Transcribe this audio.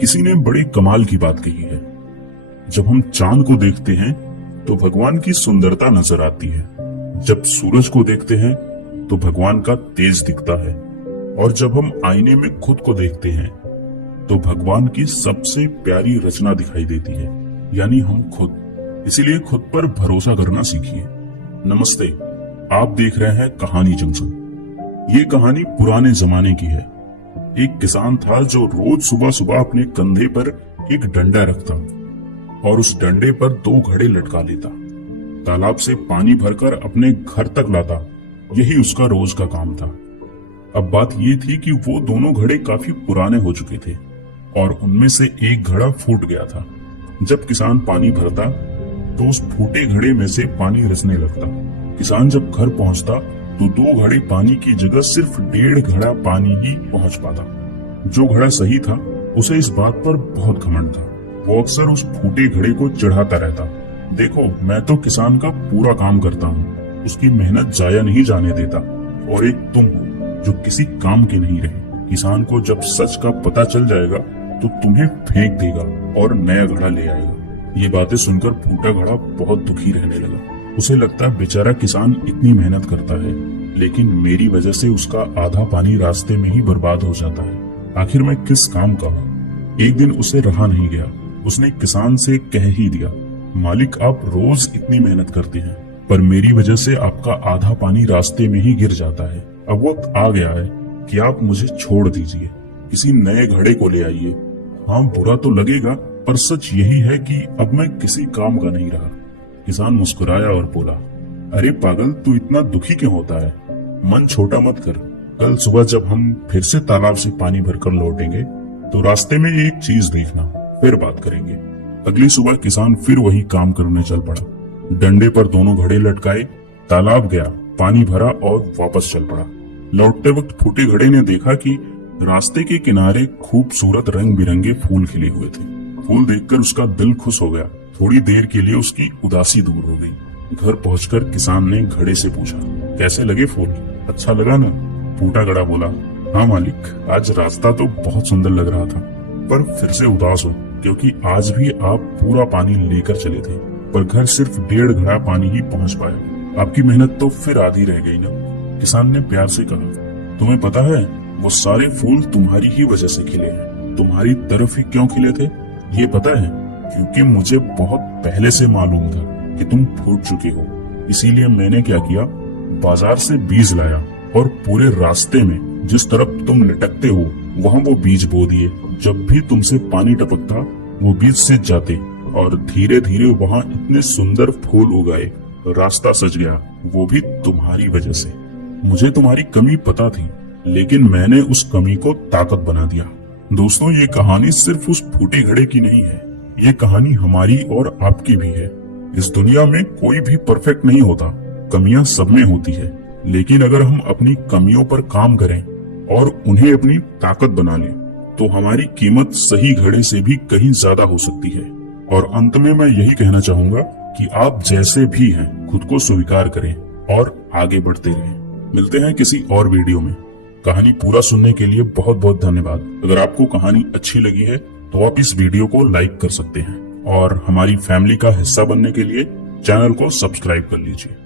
किसी ने बड़े कमाल की बात कही है। जब हम चांद को देखते हैं तो भगवान की सुंदरता नजर आती है, जब सूरज को देखते हैं तो भगवान का तेज दिखता है, और जब हम आईने में खुद को देखते हैं तो भगवान की सबसे प्यारी रचना दिखाई देती है, यानी हम खुद। इसीलिए खुद पर भरोसा करना सीखिए। नमस्ते, आप देख रहे हैं कहानी जंक्शन। ये कहानी पुराने जमाने की है। एक किसान था जो रोज सुबह सुबह अपने कंधे पर एक डंडा रखता और उस डंडे पर 2 घड़े लटका लेता। तालाब से पानी भरकर अपने घर तक लाता। यही उसका रोज का काम था। अब बात ये थी कि वो दोनों घड़े काफी पुराने हो चुके थे और उनमें से एक घड़ा फूट गया था। जब किसान पानी भरता तो उस फूटे घड़े में से पानी रिसने लगता। किसान जब घर पहुंचता तो 2 घड़े पानी की जगह सिर्फ 1.5 घड़ा पानी ही पहुंच पाता। जो घड़ा सही था उसे इस बात पर बहुत घमंड था। वो अक्सर उस फूटे घड़े को चढ़ाता रहता। देखो, मैं तो किसान का पूरा काम करता हूँ, उसकी मेहनत जाया नहीं जाने देता, और एक तुम हो जो किसी काम के नहीं रहे। किसान को जब सच का पता चल जाएगा तो तुम्हें फेंक देगा और नया घड़ा ले आएगा। ये बातें सुनकर फूटा घड़ा बहुत दुखी रहने लगा। उसे लगता बेचारा किसान इतनी मेहनत करता है, लेकिन मेरी वजह से उसका आधा पानी रास्ते में ही बर्बाद हो जाता है। आखिर मैं किस काम का हूँ। एक दिन उसे रहा नहीं गया। उसने किसान से कह ही दिया, मालिक, आप रोज इतनी मेहनत करते हैं, पर मेरी वजह से आपका आधा पानी रास्ते में ही गिर जाता है। अब वक्त आ गया है कि आप मुझे छोड़ दीजिए, किसी नए घड़े को ले आइए। हाँ, बुरा तो लगेगा, पर सच यही है कि अब मैं किसी काम का नहीं रहा। किसान मुस्कुराया और बोला, अरे पागल, तू इतना दुखी क्यों होता है? मन छोटा मत कर। कल सुबह जब हम फिर से तालाब से पानी भरकर लौटेंगे तो रास्ते में एक चीज देखना, फिर बात करेंगे। अगली सुबह किसान फिर वही काम करने चल पड़ा। डंडे पर दोनों घड़े लटकाए, तालाब गया, पानी भरा और वापस चल पड़ा। लौटते वक्त फूटे घड़े ने देखा कि रास्ते के किनारे खूबसूरत रंग बिरंगे फूल खिले हुए थे। फूल देखकर उसका दिल खुश हो गया। थोड़ी देर के लिए उसकी उदासी दूर हो गई। घर पहुंचकर किसान ने घड़े से पूछा, कैसे लगे फूल? अच्छा लगा ना? फूटा घड़ा बोला, हाँ मालिक, आज रास्ता तो बहुत सुंदर लग रहा था, पर फिर से उदास हो, क्योंकि आज भी आप पूरा पानी लेकर चले थे, पर घर सिर्फ 1.5 घड़ा पानी ही पहुंच पाया। आपकी मेहनत तो फिर आधी रह गई ना। किसान ने प्यार से कहा, तुम्हें पता है, वो सारे फूल तुम्हारी ही वजह से खिले हैं। तुम्हारी तरफ ही क्यों खिले थे ये पता है? क्योंकि मुझे बहुत पहले से मालूम था कि तुम फूट चुके हो। इसीलिए मैंने क्या किया, बाजार से बीज लाया और पूरे रास्ते में जिस तरफ तुम लटकते हो वहाँ वो बीज बो दिए। जब भी तुमसे पानी टपकता वो बीज सिंच जाते और धीरे धीरे वहाँ इतने सुंदर फूल उगाए। रास्ता सज गया, वो भी तुम्हारी वजह से। मुझे तुम्हारी कमी पता थी, लेकिन मैंने उस कमी को ताकत बना दिया। दोस्तों, ये कहानी सिर्फ उस फूटे घड़े की नहीं है, ये कहानी हमारी और आपकी भी है। इस दुनिया में कोई भी परफेक्ट नहीं होता, कमियां सब में होती है, लेकिन अगर हम अपनी कमियों पर काम करें और उन्हें अपनी ताकत बना लें तो हमारी कीमत सही घड़े से भी कहीं ज्यादा हो सकती है। और अंत में मैं यही कहना चाहूंगा कि आप जैसे भी हैं खुद को स्वीकार करें और आगे बढ़ते रहें। मिलते हैं किसी और वीडियो में। कहानी पूरा सुनने के लिए बहुत बहुत धन्यवाद। अगर आपको कहानी अच्छी लगी है तो आप इस वीडियो को लाइक कर सकते हैं और हमारी फैमिली का हिस्सा बनने के लिए चैनल को सब्सक्राइब कर लीजिए।